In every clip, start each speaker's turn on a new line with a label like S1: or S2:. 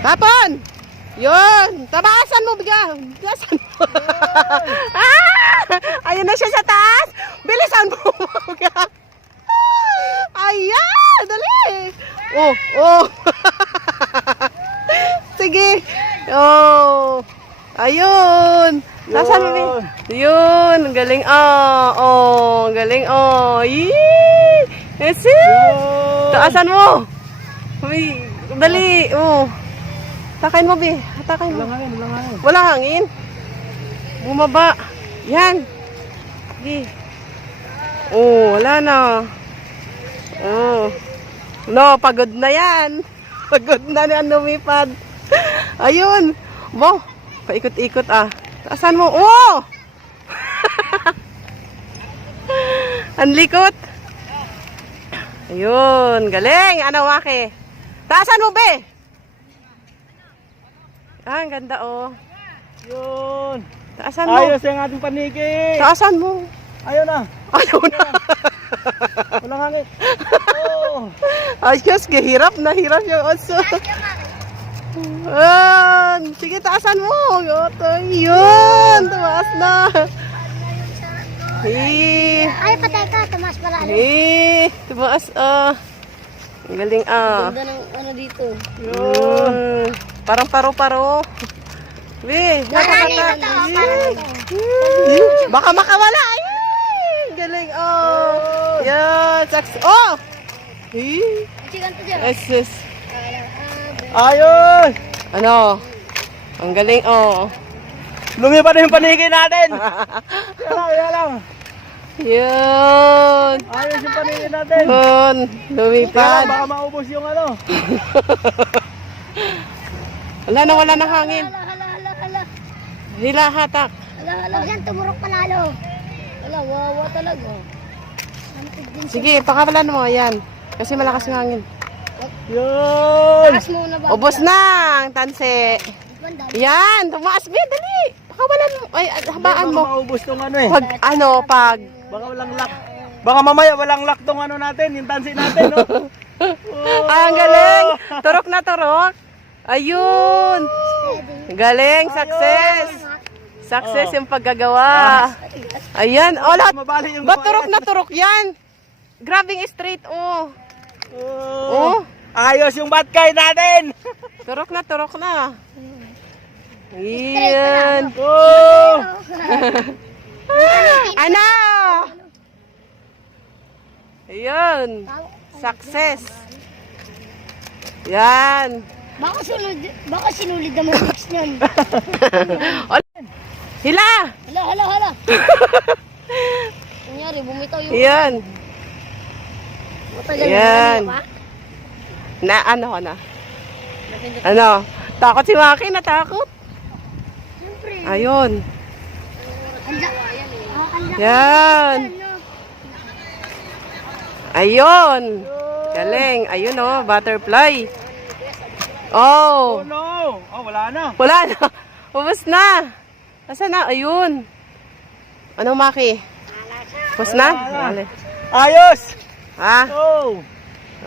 S1: Tapon! Yun! Tabasan mo, bigyan! Bilisan mo! ah! Ayun na siya sa taas! Bilisan mo! Ayan! Dali! Oh! Oh! Sige! Oh! Ayun! Nasaan mo, Bi? Yun! Galing! Oh! Oh! Ang Galing! Oh! Yee! Yes! Taasan mo! Uy! Dali! Oh! Takain mo, Bi. Takain mo.
S2: Walang hangin, walang hangin.
S1: Wala hangin. Bumaba. Yan. Sige. Oh, wala na. Oh. No, pagod na yan. Pagod na yan lumipad. Ayun. Bo, paikot-ikot ah. Asan mo? Oh! Ang likot. Ayun, galing. Ano, Waki? Taasan mo, be. Ah, ang ganda, oh.
S2: Yun.
S1: Taasan mo.
S2: Ayos yung ating paniki.
S1: Taasan mo.
S2: Ayaw na.
S1: Ayaw na.
S2: Walang hangin. Oh.
S1: Ayos, gahirap na hirap yung oso. Ah, sige, taasan mo. Yoto, yun. Tumaas na.
S3: Ay, patay ka. Tumas pala.
S1: Eh, tumaas ah. Ang galing ah.
S3: Ganda ng ano dito.
S1: Mm, parang paro-paro. Be, baka
S3: Marami
S1: maka...
S3: na to. Parang
S1: Eh, Baka makawala. Ay, galing oh. Yan, saks. Oh! Eh,
S3: dyan.
S1: Jesus.
S2: Ayos.
S1: Ano? Ang galing, oh.
S2: Lumipad na yung paniki natin. Yan lang, yan lang.
S1: Yun.
S2: Ayos yung paniki natin.
S1: Yun.
S2: Kaya
S1: Lumipad.
S2: baka maubos yung ano.
S1: Wala na, wala na hangin.
S3: Hala, hala, hala, hala.
S1: Hila hatak.
S3: Hala, hala. Yan, tumurok panalo. Hala, wawa talaga.
S1: Sige, pakawalan mo, yan. Kasi malakas yung hangin.
S2: Yun.
S3: Taas muna ba?
S1: Ubos na ang tanse. Yan, tumaas ba? Dali. Pakawalan mo. Ay, habaan mo.
S2: maubos tong ano eh.
S1: Pag, ano, pag,
S2: Baka walang lock. Baka mamaya walang lock tong ano natin, yung tansi natin, no? Oh.
S1: Ah, ang galing. Turok na turok. Ayun. Galing, success. Success yung paggagawa. Ayan, oh, lahat. Ba't turok na turok yan? Grabing straight, oh. Oh,
S2: Ayos yung batkay natin.
S1: turok na turok na. Ayan.
S2: Oh.
S1: Ano? Ayun. Success. Yan.
S3: Baka sunod, baka sinulid naman mix niyan.
S1: Hila!
S3: Hala, hala, hala. Kunyari, bumitaw yung
S1: Yan.
S3: matagal
S1: Yan.
S3: na.
S1: Na ano ko na? Ano? Takot si Maki, natakot.
S3: Siyempre.
S1: Ayun.
S3: Anda.
S1: Yan. Ayun. Galing. Ayun oh, butterfly.
S2: Oh
S1: Oh.
S2: no. Oh, wala na.
S1: Wala na. Ubus na. Asa na? Ayun. Ano, Maki? Ubus na?
S2: Ayos.
S1: Ah?
S2: Oh.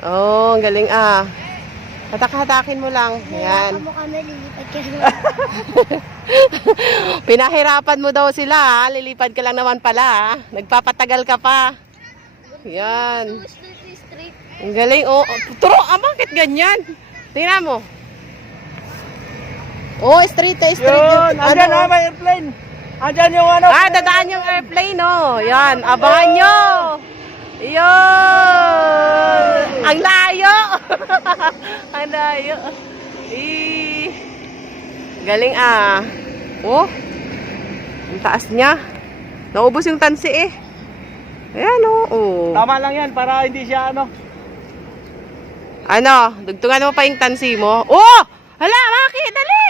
S1: Oh, ang galing ah. Hatak-hatakin mo lang. Yan.
S3: Kamukha kami, lilipad ka
S1: Pinahirapan mo daw sila ha. Lilipad ka lang naman pala ha. Nagpapatagal ka pa. Yan.
S3: Street, street.
S1: Ang galing. Oh, oh. turo. Ah, bakit ganyan? Tingnan mo. Oh, straight na straight.
S2: Yun.
S1: yung-
S2: Andyan
S1: ano,
S2: na, may airplane. Andyan yung ano.
S1: Ah, dadaan yung airplane, oh. Yan, abangan nyo. Yun. Ang layo. Ang layo. Eh. Galing ah. Oh. Ang taas niya. Naubos yung tansi eh. Ayan oh. oh.
S2: Tama lang yan para hindi siya ano.
S1: Ano? Dugtungan mo pa yung tansi mo. Oh! Hala, Maki, dali!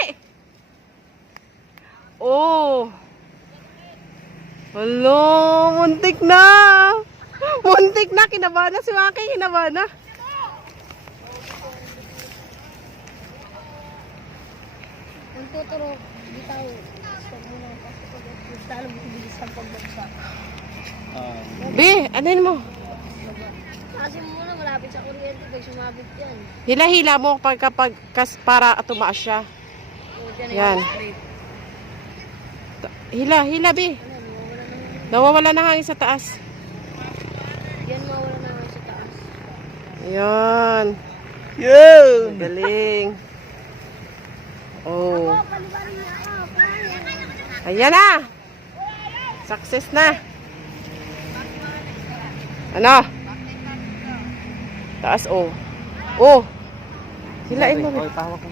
S1: Oh. Hello, muntik na. Muntik na, kinabahan na si Maki, kinabahan na.
S3: Kung tuturo, bitaw. Stop mo na kasi pag lalo bilis ang pagbagsak.
S1: Be, anin mo?
S3: Kasi muna malapit sa kuryente pag sumabit yan.
S1: Hila-hila mo pag kapag kas para tumaas siya.
S3: O, dyan
S1: Yan. Hila, hila be.
S3: Na.
S1: Nawawala ng hangin sa taas.
S3: Yan mawawala na nga sa taas.
S1: Ayan.
S2: Yun!
S1: Galing. Oh. Ayan na. Success na. Ano? Taas, oh. Oh. Hilain mo.
S2: Oy, tawag ko.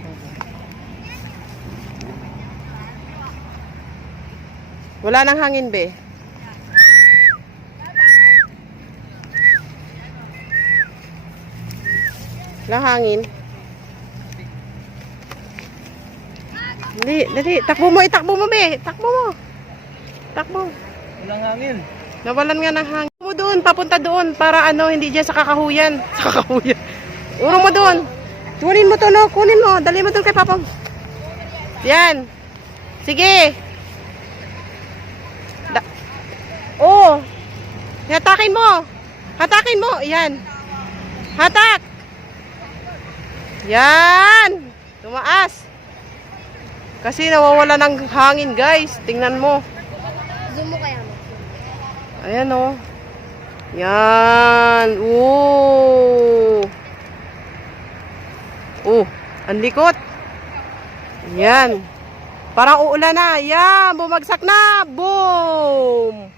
S1: Wala nang hangin, be. Wala hangin. Dali, dali. Takbo mo, itakbo mo, be. Takbo mo. Takbo.
S2: Walang hangin.
S1: Nawalan nga ng hangin. mo doon, papunta doon para ano, hindi dyan sa kakahuyan. Sa kakahuyan. Urong mo doon. Kunin mo to, no? Kunin mo. Dali mo doon kay Papang. Yan. Sige. Da oh. Hatakin mo. Hatakin mo. Yan. Hatak. Yan. Tumaas. Kasi nawawala ng hangin, guys. Tingnan mo.
S3: Zoom mo kaya mo.
S1: Ayan o. Yan. Oo. Oh, ang likot. Yan. Parang uulan na. Yan, bumagsak na. Boom!